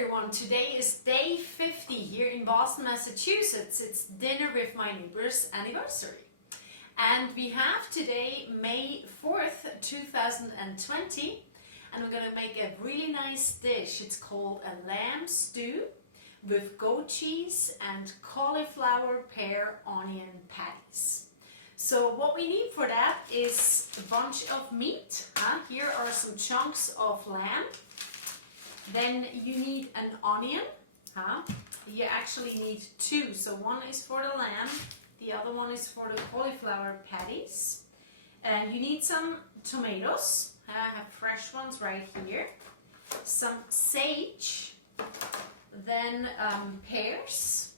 everyone, today is day 50 here in Boston, Massachusetts. It's Dinner with My Neighbor's anniversary. And we have today May 4th, 2020, and we're going to make a really nice dish. It's called a lamb stew with goat cheese and cauliflower, pear, onion patties. So what we need for that is a bunch of meat. Here are some chunks of lamb. Then you need an onion. You actually need two. So one is for the lamb, the other one is for the cauliflower patties. And you need some tomatoes. I have fresh ones right here. Some sage. Then pears.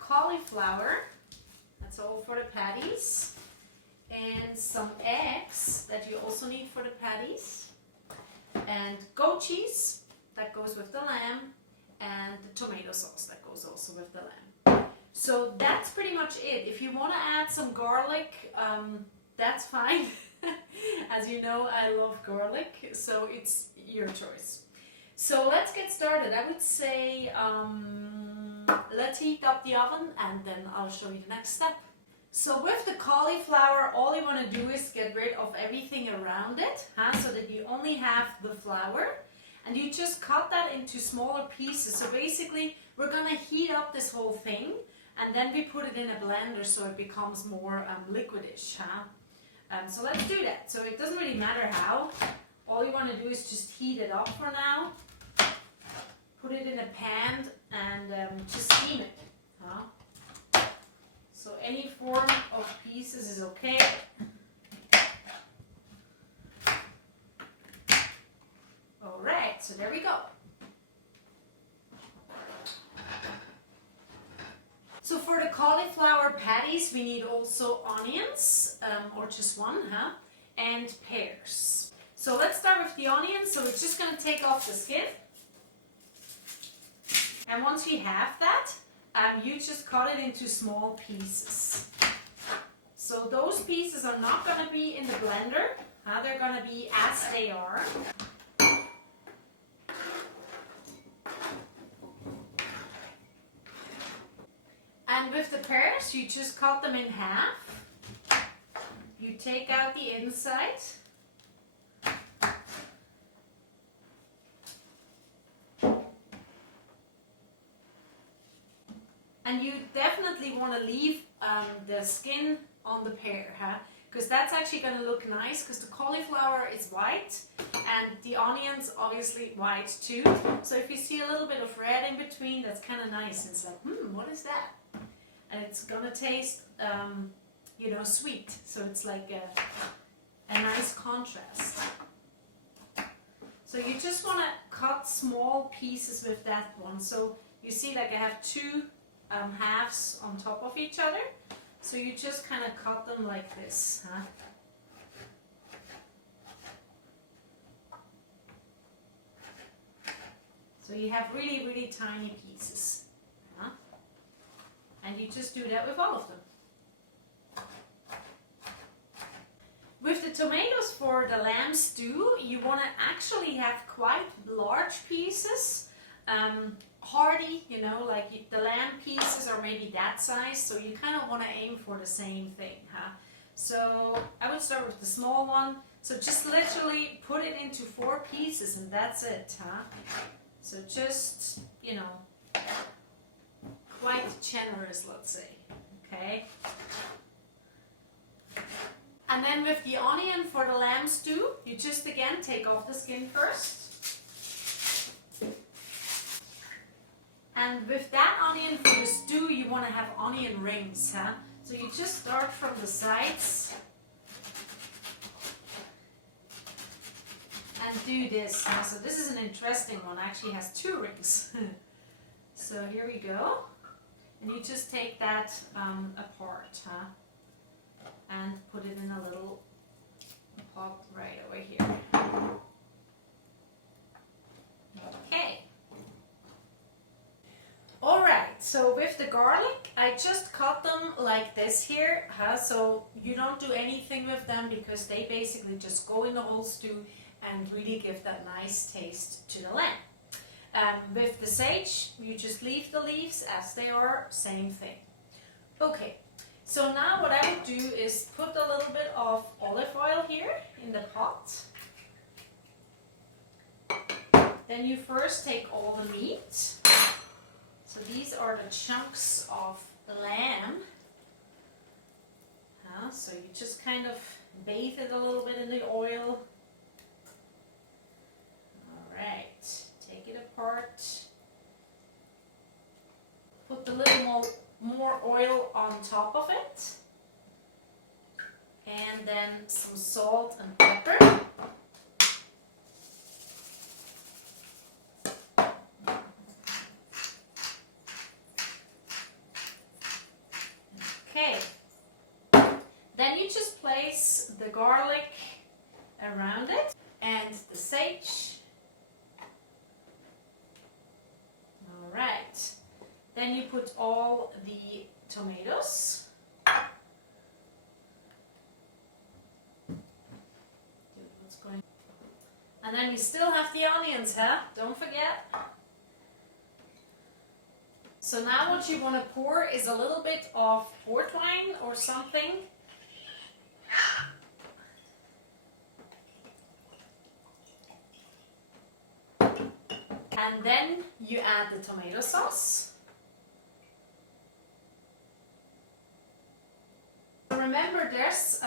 Cauliflower. That's all for the patties. And some eggs that you also need for the patties. And goat cheese that goes with the lamb, and the tomato sauce that goes also with the lamb. So that's pretty much it. If you want to add some garlic, that's fine. As you know, I love garlic, so it's your choice. So let's get started. I would say let's heat up the oven and then I'll show you the next step. So with the cauliflower, all you want to do is get rid of everything around it, so that you only have the flour, and you just cut that into smaller pieces. So basically, we're going to heat up this whole thing, and then we put it in a blender so it becomes more liquidish. So let's do that. So it doesn't really matter how. All you want to do is just heat it up for now. Put it in a pan and just steam it. So any form of pieces is okay. Alright, so there we go. So for the cauliflower patties, we need also onions, or just one, and pears. So let's start with the onions. So we're just going to take off the skin. And once we have that, you just cut it into small pieces. So those pieces are not going to be in the blender. They're going to be as they are. And with the pears, you just cut them in half. You take out the inside. And you definitely want to leave the skin on the pear, because that's actually going to look nice, because the cauliflower is white and the onions obviously white too. So if you see a little bit of red in between, that's kind of nice. It's like, what is that? And it's going to taste, sweet. So it's like a nice contrast. So you just want to cut small pieces with that one. So you see, like I have two halves on top of each other, so you just kind of cut them like this, So you have really, really tiny pieces, and you just do that with all of them. With the tomatoes for the lamb stew, you want to actually have quite large pieces. Hearty, like the lamb pieces are maybe that size, so you kind of want to aim for the same thing, So I would start with the small one. So just literally put it into 4 pieces and that's it, So just, quite generous, let's say, okay? And then with the onion for the lamb stew, you just again take off the skin first. And with that onion for the stew, you want to have onion rings, So you just start from the sides and do this. So this is an interesting one. Actually has 2 rings. So here we go. And you just take that apart, and put it in a little pot right over here. Okay. Alright, so with the garlic, I just cut them like this here, so you don't do anything with them because they basically just go in the whole stew and really give that nice taste to the lamb. With the sage, you just leave the leaves as they are, same thing. Okay, so now what I would do is put a little bit of olive oil here in the pot. Then you first take all the meat. So these are the chunks of lamb. So you just kind of bathe it a little bit in the oil. Alright, take it apart. Put a little more oil on top of it. And then some salt and pepper. Okay. Then you just place the garlic around it and the sage. Alright. Then you put all the tomatoes. And then we still have the onions, huh? Don't forget. So now what you want to pour is a little bit of port wine or something. And then you add the tomato sauce. Remember, there's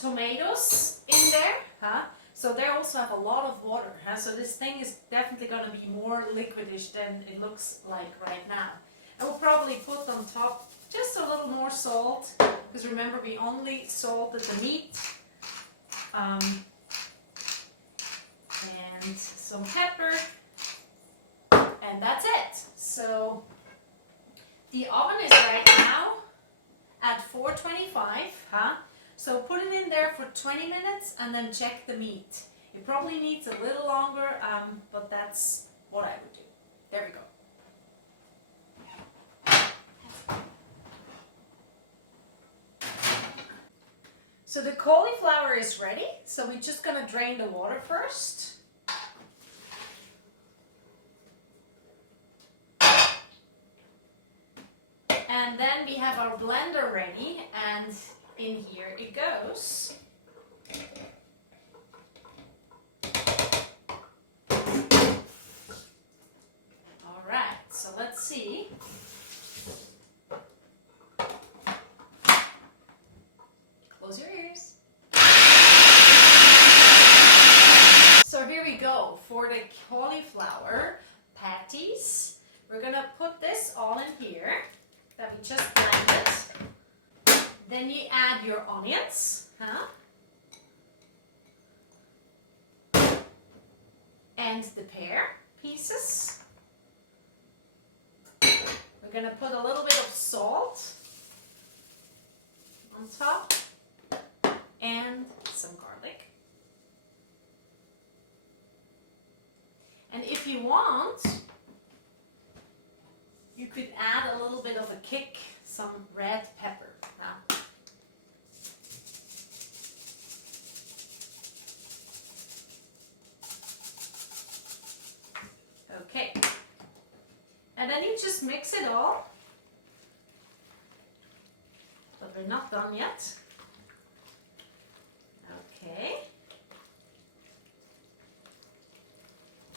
tomatoes in there, huh? So they also have a lot of water, huh? So this thing is definitely going to be more liquidish than it looks like right now. I will probably put on top just a little more salt, because remember we only salted the meat. And some pepper. And that's it. So the oven is right now at 425, huh? So put it in there for 20 minutes and then check the meat. It probably needs a little longer, but that's what I would do. There we go. So the cauliflower is ready. So we're just gonna drain the water first. And then we have our blender ready, and in here it goes. All right, so let's see. Close your ears. So here we go for the cauliflower patties. We're gonna put this all in here that we just blended. Then you add your onions, huh? And the pear pieces. We're gonna put a little bit of salt on top and some garlic. And if you want, you could add a little bit of a kick, some red pepper. Huh? Okay, and then you just mix it all, but we're not done yet. Okay,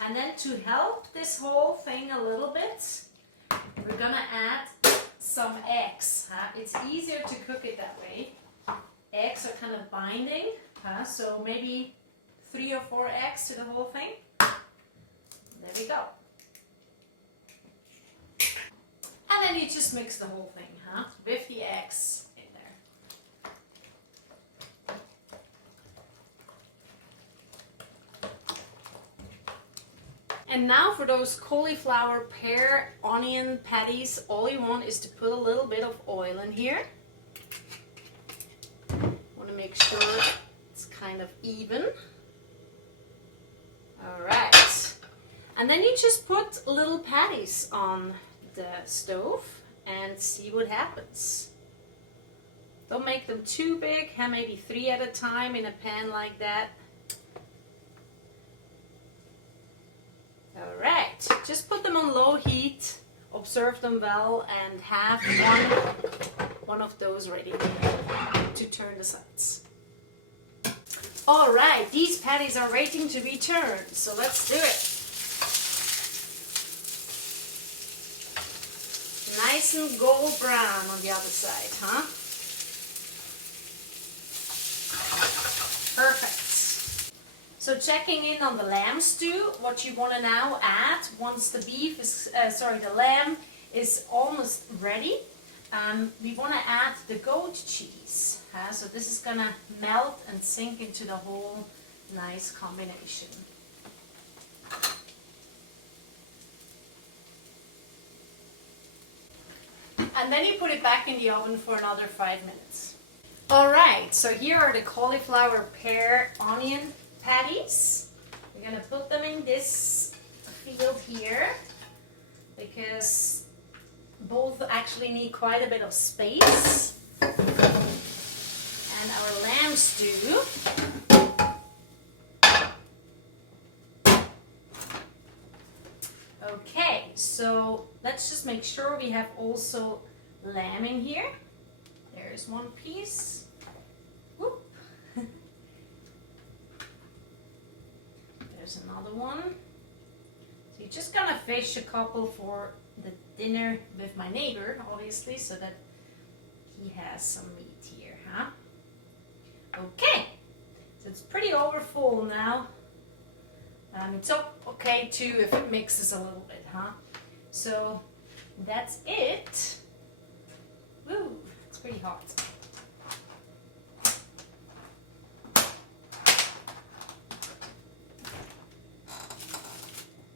and then to help this whole thing a little bit, we're gonna add some eggs. Huh? It's easier to cook it that way. Eggs are kind of binding, huh? So maybe 3 or 4 eggs to the whole thing. There we go. And then you just mix the whole thing, huh? With the eggs in there. And now for those cauliflower, pear, onion patties, all you want is to put a little bit of oil in here. Want to make sure it's kind of even. All right. And then you just put little patties on the stove and see what happens. Don't make them too big, have maybe 3 at a time in a pan like that. All right. Just put them on low heat, observe them well, and have one of those ready to turn the sides. All right, these patties are waiting to be turned, so let's do it. Nice and gold brown on the other side, huh? Perfect. So checking in on the lamb stew, what you want to now add once the the lamb is almost ready, we want to add the goat cheese. So this is going to melt and sink into the whole nice combination. And then you put it back in the oven for another 5 minutes. Alright, so here are the cauliflower, pear, onion patties. We're going to put them in this field here because both actually need quite a bit of space. And our lamb stew. Okay, so let's just make sure we have also lamb in here. There's one piece. Whoop. There's another one. So you're just gonna fish a couple for the dinner with my neighbor, obviously, so that he has some meat here, huh? Okay, so it's pretty overfull now. It's okay too if it mixes a little bit, huh? So that's it. Woo, it's pretty hot.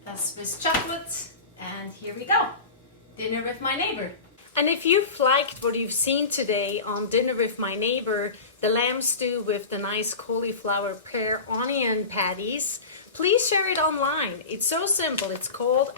That's Swiss chocolate, and here we go. Dinner with my neighbor. And if you've liked what you've seen today on Dinner with My Neighbor, the lamb stew with the nice cauliflower, pear, onion patties, please share it online. It's so simple. It's called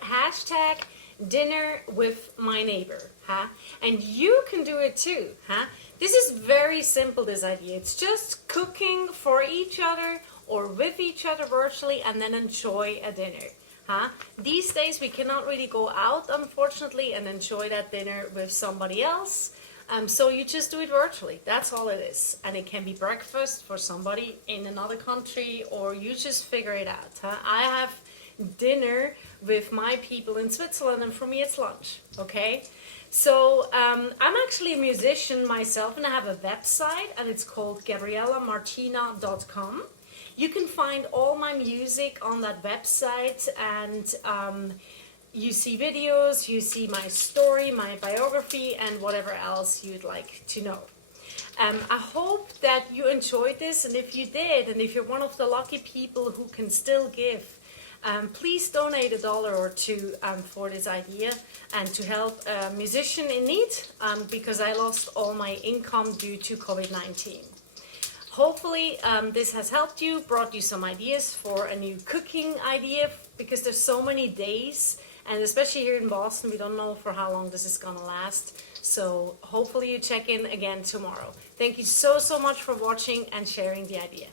#dinnerwithmyneighbor, huh? And you can do it too, huh? This is very simple, this idea. It's just cooking for each other or with each other virtually and then enjoy a dinner. Huh? These days we cannot really go out, unfortunately, and enjoy that dinner with somebody else. So you just do it virtually. That's all it is. And it can be breakfast for somebody in another country, or you just figure it out. Huh? I have dinner with my people in Switzerland, and for me it's lunch. Okay? So I'm actually a musician myself, and I have a website, and it's called GabriellaMartina.com. You can find all my music on that website, and you see videos, you see my story, my biography, and whatever else you'd like to know. I hope that you enjoyed this, and if you did, and if you're one of the lucky people who can still give, please donate $1 or $2 for this idea and to help a musician in need, because I lost all my income due to COVID-19. Hopefully this has helped you, brought you some ideas for a new cooking idea, because there's so many days, and especially here in Boston, we don't know for how long this is gonna last. So hopefully you check in again tomorrow. Thank you so much for watching and sharing the idea.